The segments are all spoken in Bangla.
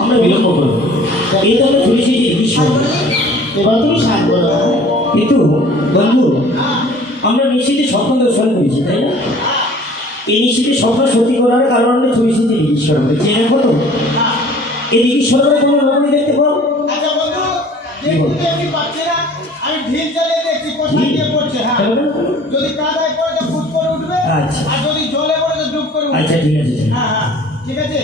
আমরা বিলম্ব করব এই তো আমরা চলেছি যে এবার তুমি শান্ত করো কিন্তু বন্ধু আমরা নিশ্চিত স্বপ্ন দর্শন করেছি তাই না এই নিশ্চিত স্বপ্ন সত্যি করার কারণ আমরা চলেছি যে ঈশ্বর চেনে বলো এই ঈশ্বরের কোনো রকমই দেখতে পাও আমি ঢিল চালিয়ে দেখছি কোথায় গিয়ে পড়ছে হ্যাঁ যদি কাদায় পড়ে তো ফুট করে উঠবে আচ্ছা আর যদি জলে পড়ে তো ডুব করে উঠবে আচ্ছা ঠিক আছে হ্যাঁ হ্যাঁ ঠিক আছে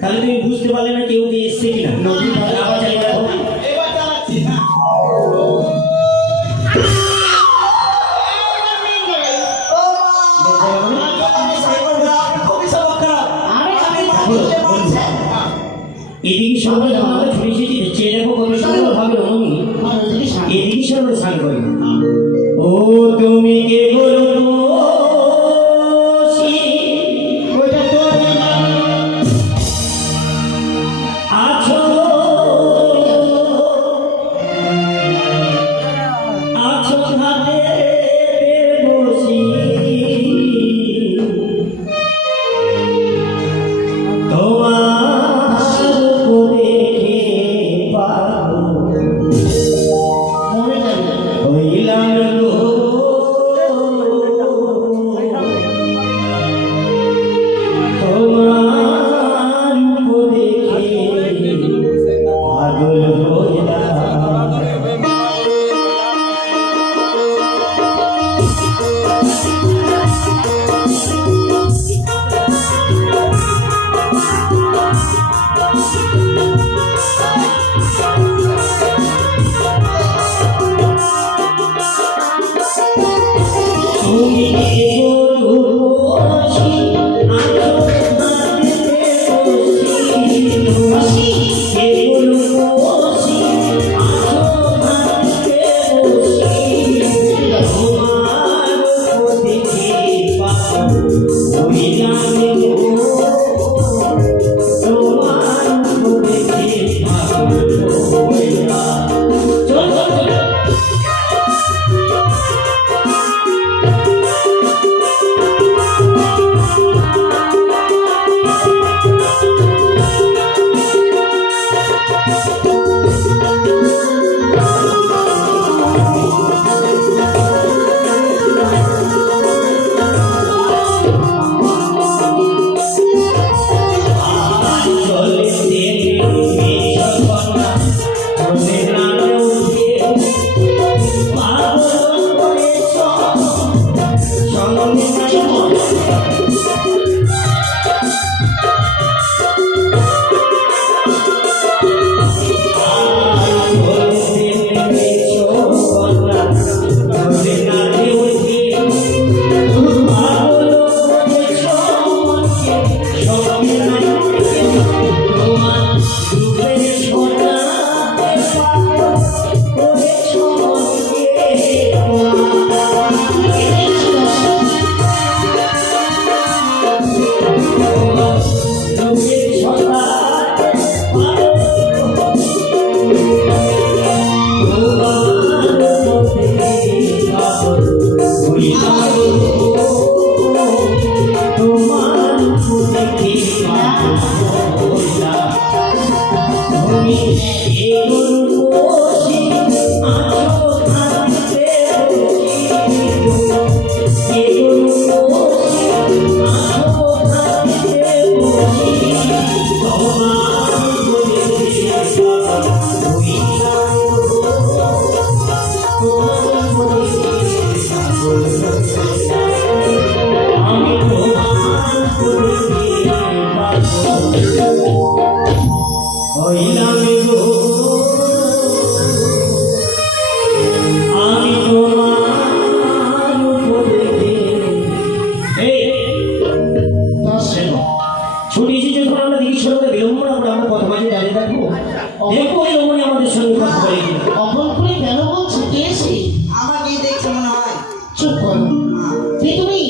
তাহলে তুমি বুঝতে পারলে না কেউ দিয়ে এসছে কিনা এবার চালাচ্ছি হ্যাঁ এদিকে সবাই যখন আমরা ছুটে এসেছি চেয়ে দেখো কত সুন্দর ভাবে রমণী এদিকে সবাই স্নান করে ও তুমি কে বলো দেখো ওই রমণী আমাদের সঙ্গে কথা বলে কিনা। অপন করে কেন বলছো কে সে? আমাকে দেখছে মনে হয়। চুপ করো। কে তুমি?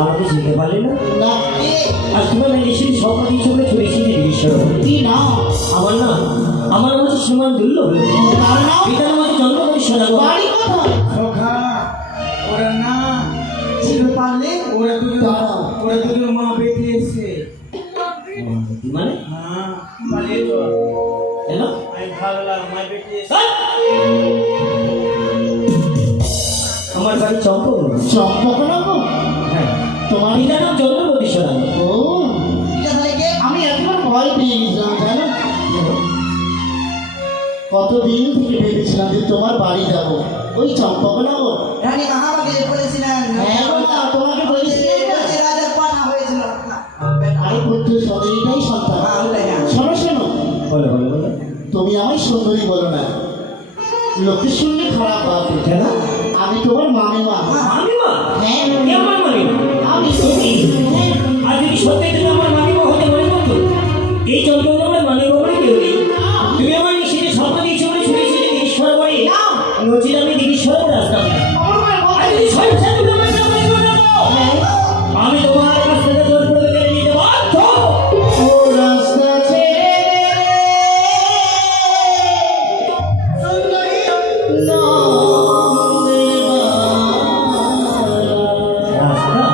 আমাকে চিনতে পারলে না? না কে? আর তোমার নিশ্চিত স্বপ্ন দিয়ে চোখে চলে এসেছি ঈশ্বর। কি না? আমার না, আমার নাম হচ্ছে সুমন দুর্লভ। তার নাম? পিতার নাম হচ্ছে চন্দ্রমণি সোনাগর। বাড়ি কোথায়? সখা, ওরা না, চিনতে পারলে? ওরা দুজন দাঁড়াও। ওরা দুজন মা বেঁধে এসছে। মানে হ্যাঁ, পালিয়ে তো। কেন? আমি ভাগলাম, মা বেঁধে এসছে। আমার বাড়ি চম্পক। চম্পকনগর? হ্যাঁ, তোমার পিতার নাম চন্দ্রমণি সোনাগর। ও, এটা তাহলে কে? আমি একবার ভয় পেয়ে গেছিলাম জানো। কতদিন থেকে ভেবেছিলাম যে তোমার বাড়ি যাব, ওই চম্পকনগর। রানী মা আমাকে যে বলেছিলেন, হ্যাঁ গো মা, তোমাকে বলেছিলাম না? যে রাজার পাঠা হয়েছিল। আরে পুত্র সদরিটাই সন্তান। হ্যাঁ, ওটাই, হ্যাঁ। শোনো শোনো, বলো বলো বলো। তুমি আমায় সুন্দরী বলো না, লোকে শুনলে খারাপ হবে। কেন? আমি তোমার মামিমা। মামিমা? হ্যাঁ, কে আমার মামিমা? আমি তুমি। হ্যাঁ, আর যদি সত্যি তুমি আমার মামিমা হতে মনে করতো, এই চন্দ্রমণি আমার মামিমা বলে কেউ নেই। তুমি আমার নিশ্চিত স্বপ্ন দিয়েছো বলে ছুটেছি যে ঈশ্বর বলে, নচিত আমি দিদিশ্বর বলে আসতাম না। আমার মনে আর হয় যদি সংসার তুমি আমার সামনে করে দাও, হ্যাঁ, আমি তোমার কাছ থেকে জোর করে কেড়ে নিতে বাধ্য। ও রাস্তা ছেড়ে রাস্তা?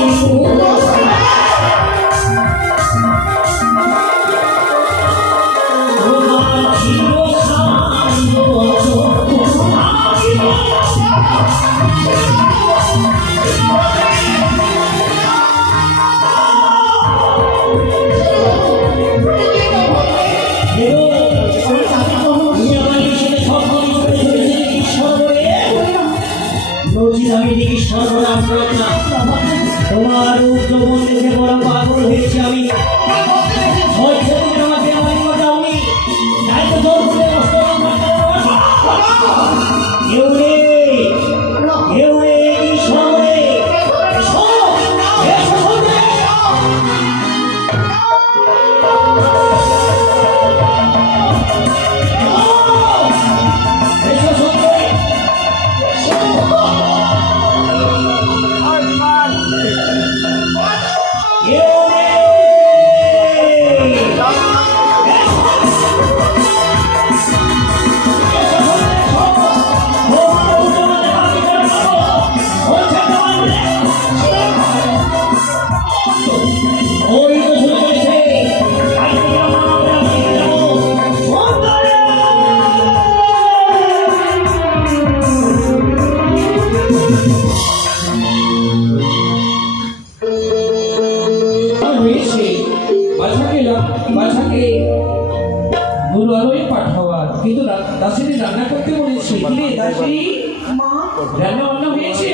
Oh, যৌবন দেখে বড় পাগল হয়েছি আমি হয়েছে তুমি আমাকে আমার যাওনি তাই তো জোর করে কেউ রে কেউ রে ঈশ্বর রে বাছাকে গুরু আলোয় পাঠাওয়া কিন্তু দাসীকে রান্না করতে বলেছি দাসী মা রান্না বান্না হয়েছে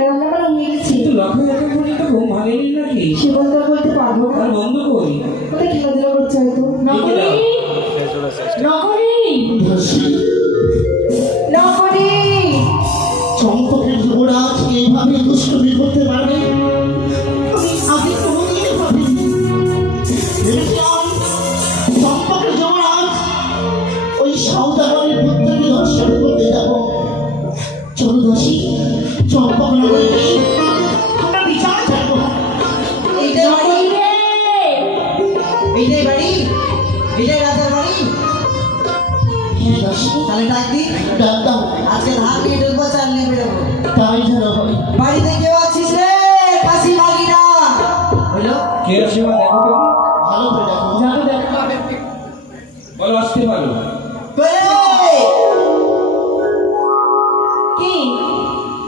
রান্না বান্না হয়ে গেছে কিন্তু লক্ষ্য এখন পর্যন্ত ঘুম ভাঙেনি নাকি সে বন্ধ করতে পারবো না তার বন্ধু কই কোথায় খেলাধুলা করছে হয়তো নগরী নগরী দাসী, নগরী চম্পকের যুবরাজ এইভাবে দুষ্টুমি করতে পারবে আমি কোনোদিন ভাবিনি। ভেবেছিলাম চম্পকের যুবরাজ ওই সৌদাগরের পুত্রকে দর্শন করতে যাব। চলো দাসী, চম্পক নগরীতে আমরা বিচার থাকবো। এইটাই বাড়ি নগরী রে এইটাই বাড়ি এইটাই রাতের বাড়ি হ্যাঁ দাসী, তাহলে ডাক দি ডাক দাও, আজকে ধান নিয়ে ঢুকবো চাল নিয়ে বেরোবো তাই যেন হয়। বাড়িতে কেউ আছিস রে কাশি মাগিনা হইলো কে সেবা দেখো তো ভালো করে দেখো। যাকে দেখো বলো আসতে পারো কই কি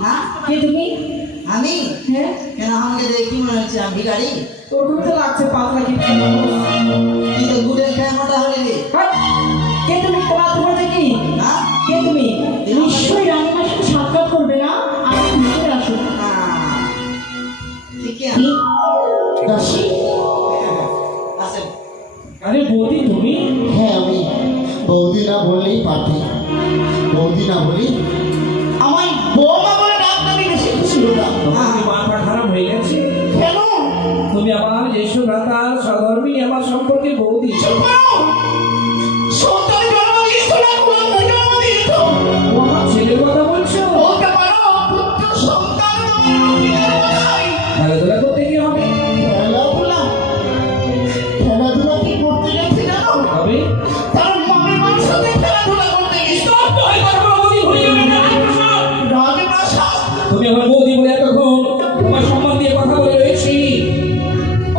হ্যাঁ কে তুমি আমি হ্যাঁ কেন আমাকে দেখে কি মনে হচ্ছে আমি ভিখারি ওরকম তো লাগছে পাতলা কি তুই তো গুড়ের খেয়ে মোটা হলে রে কে তুমি তোমার তোমার কি হ্যাঁ কে তুমি নিশ্চয়ই রানীমার সাথে সাক্ষাৎ করবে না আমি ভিতরে আসো ঠিকই কি? দাসী, আসেন আরে বৌদি তুমি হ্যাঁ আমি বৌদি না বললেই পারতে, বৌদি না বলি আমায় বৌমা বলে ডাকতে বেশি খুশি হতাম। তোমার কি মাথা খারাপ হয়ে গেছে কেন? তুমি আমার যেসব ভ্রাতার সধর্মী আমার সম্পর্কে বৌদি সন্তান জন্ম দিয়েছো না পুত্র জন্ম দিয়েছো? ও আমার ছেলের কথা বলছো বলতে পারো পুত্র সন্তান জন্ম দিয়েছো। খেলাধুলা করতে কি হবে খেলাধুলা, খেলাধুলা কি করতে গেছি জানো? হবে তার মনের মার সাথে খেলাধুলা করতে গেছি। রাজপ্রাসাদ, তুমি আমার বৌদি বলে এতক্ষণ তোমার সম্মান দিয়ে কথা বলে রয়েছি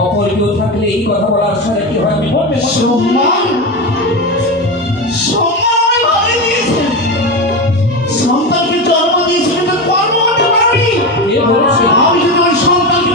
অপর কেউ থাকলে এই কথা বলার সাথে কি হয় আমি বলবে সম্মান, সম্মান ভাবে দিয়েছে। সন্তানকে জন্ম দিয়েছে কিন্তু কর্ম হতে পারি। এ বলেছে আমি যদি ওই সন্তানকে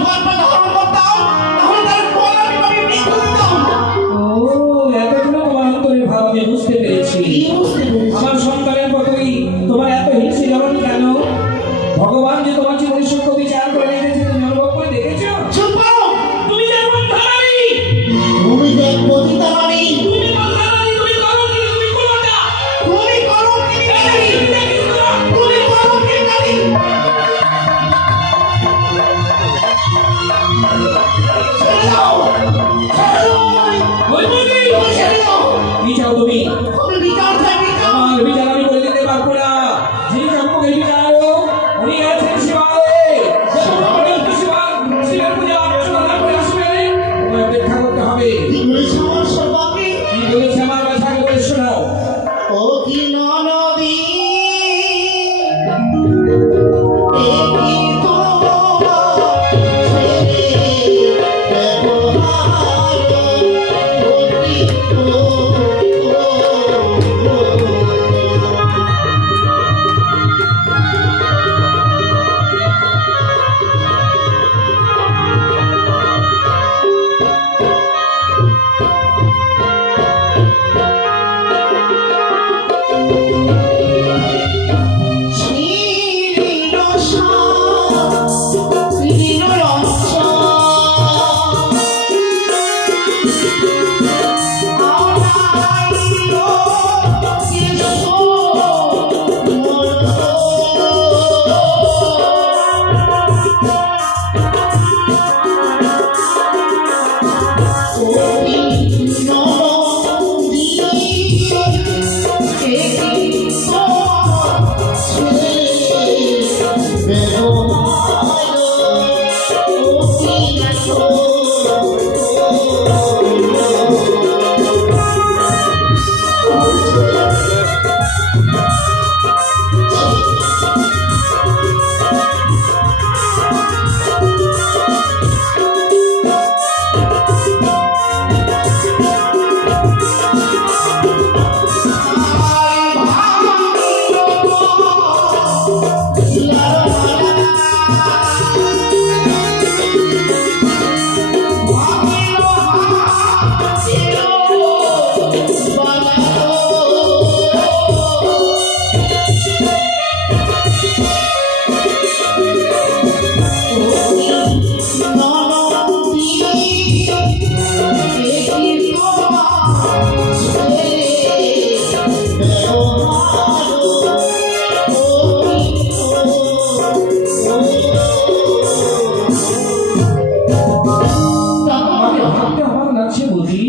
আমাকে ভাবতে আমার লাগছে বুঝি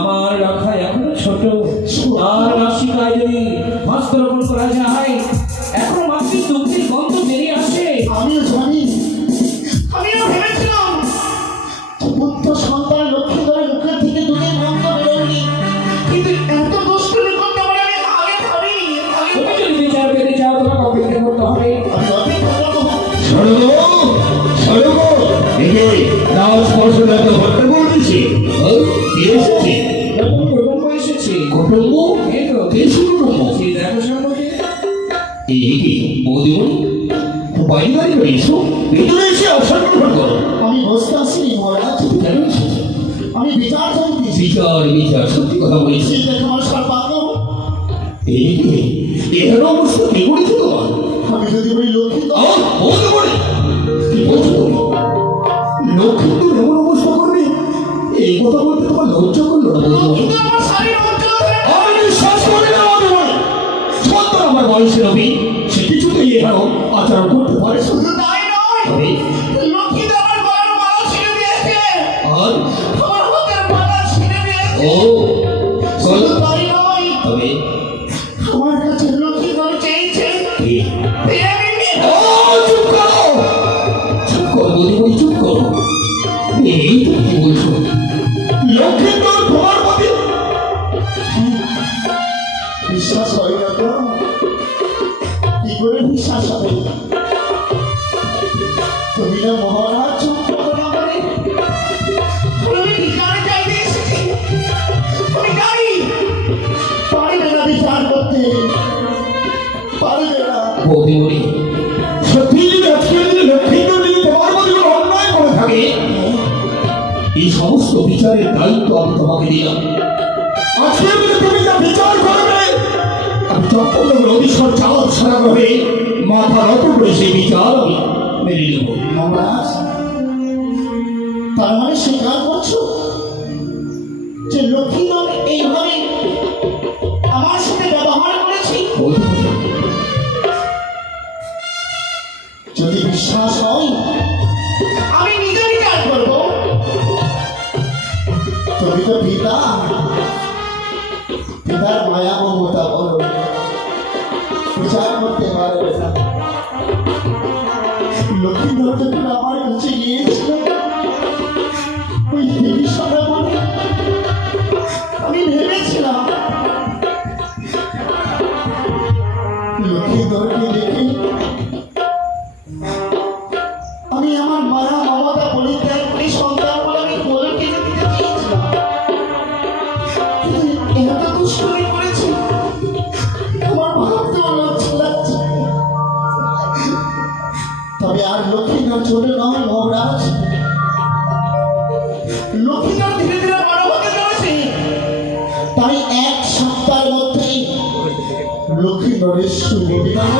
আমার রাখা এখনো ছোট আর রাশিকায় যদি হস্তরোপণ করা যায় এখনো মাতৃ দুগ্ধের গন্ধ বেরিয়ে আসে। আমিও জানি, আমিও ভেবেছিলাম পুত্র সন্তান লক্ষ্মী ধরে মুখের থেকে দুধের গন্ধ বেরোয়নি, কিন্তু এত দুষ্টুমি করতে পারে আমি আগে ভাবিনি। তুমি যদি বিচার পেতে চাও তোমাকে অপেক্ষা করতে হবে। আমি অপেক্ষা করবো। নতুন কুটুম্ব এসেছে। এই তো, সেই দেখো সম্মুখে। আমি বসতে আসিনি মহারাজ, আমি বিচার চাইতেছি। বিচার সত্যি কথা বলেছি। সেই দেখে আমার সর্বাঙ্গ, এখানে অবশ্য কে করেছিল তোমার? আমি যদি বলি লক্ষ্মী তো বলতে পারে কি বলছো তুমি? লক্ষ্মী তুমি এমন অবস্থা করবে, এই কথা বলতে তোমার লজ্জা করলো না? কিন্তু আমার শাড়ির উজ্জ্বল হয়ে আমি বিশ্বাস করি না সন্তান আমার বয়সের হবে, সে কিছুতেই এখানেও আচরণ করতে পারে। শুধু তাই নয়, তবে লক্ষ্মী তো আমার গলার মালা ছিঁড়ে দিয়েছে, আর আমার হাতের মালা ছিঁড়ে দিয়েছে। ও শুধু তাই নয়, তবে আমার কাছে লক্ষ্মী ধরে চেয়েছে, কি? আমি নিয়ে ও চুপ করো, চুপ করো বৌদিমণি, চুপ করো। এই তো কি বলছো? লক্ষ্মীন্দর তোমার প্রতি বিশ্বাস হয় না তো? কি করে বিশ্বাস হবে? তুমি না মহারাজ, চুপ করো না বলে আমি বিচার চাইতে এসেছি। আমি জানি পারবে না বিচার করতে, পারবে না। বৌদিমণি, সত্যি যদি আজকে যদি লক্ষ্মীন্দর যদি তোমার প্রতি কোনো অন্যায় করে থাকে, এই সমস্ত বিচারের দায়িত্ব আমি তোমাকে দিলাম। আজকে যদি তুমি যা বিচার করবে, আমি চক্রবর্তী অধীশ্বর চাল ছাড়া হবে মাথা নত করে সেই বিচার আমি মেনে নেব। মহারাজ, তার মানে স্বীকার করছো যে লক্ষ্মীধর এইভাবে আমার সাথে ব্যবহার করেছি? বলতে পারি, যদি বিশ্বাস হয় আমি নিজে বিচার করবো। তুমি তো পিতা, পিতার মায়া মমতা বলো, বিচার করতে পারবে না। লক্ষ্মীধর যখন আমার কাছে গিয়েছিল ওই দেবী সভা বলে, আমি ভেবেছিলাম লক্ষ্মীধরকে দেখে আমি আমার মায়া মমতা পরিত্যাগ করে সন্তান বলে আমি কোলে টেনে দিতে চেয়েছিলাম, কিন্তু এত দুষ্টুমি করেছি আমার ভাবতেও লজ্জা লাগছে। তবে আর লক্ষ্মীধর ছোট নয় মহারাজ, লক্ষ্মীধর ধীরে ধীরে বড় হতে চলেছে। তাই এক সপ্তাহের মধ্যেই লক্ষ্মীধরের শুভ বিবাহ।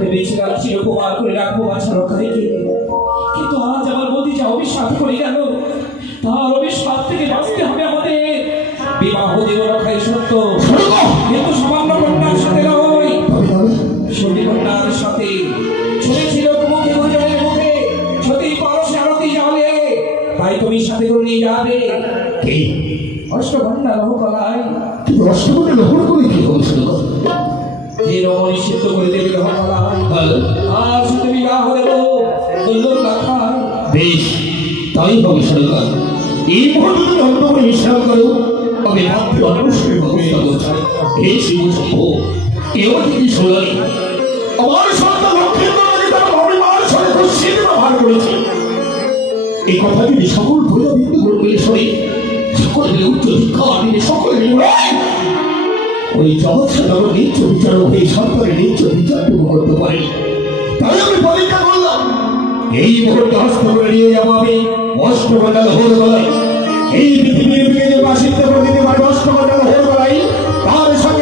ভেবেছিলাম চিরকুমার করে রাখবো বাছা রক্ষা রেখে, কিন্তু আজ আমার মধ্যে যা অভিশাপ করে গেল, তার অভিশাপ থেকে বাঁচতে হবে আমাদের। বিবাহ দেব রক্ষায় সত্য, কিন্তু সামান্য কন্যার সাথে নয়, সতী কন্যার সাথে ছোট তাই তুমি সাথে করে নিয়ে যাবে কে অষ্টকন্যা লোহকলায় তুমি অষ্টমনে লহর করে কি হয়েছিল যে রমণী সিদ্ধ করে দেবে লোহকলায় আর সাথে বিবাহ দেব দুর্লভ লাখায় বেশ তাই হবে সরকার এই মুহূর্তে তুমি অন্তরে বিশ্বাস করো তবে মাত্র অনবশ্যই ব্যবস্থা করছে হে শিব শম্ভ কেউ যদি শোনাই আমার সন্তান লক্ষ্মীন্দরকে তার অভিমান সরে খুশি ব্যবহার করেছে এই কথা যদি সকল ভূয়া বিন্দু করবে সরে সকল মিলে উচ্চ শিক্ষা দিলে সকল মিলে ওই জগৎ সাধারণ নিত্য বিচারক এই সরকারের নিত্য বিচারটুকু করতে পারে তাই আমি পরীক্ষা করলাম এই মুহূর্তে হস্ত করে নিয়ে যাবো আমি অষ্টকন্যা লোহর গলায় এই পৃথিবীর বুকে যে বাসিন্দা করে দিতে পারে অষ্টকন্যা লোহর গলায় তার সাথে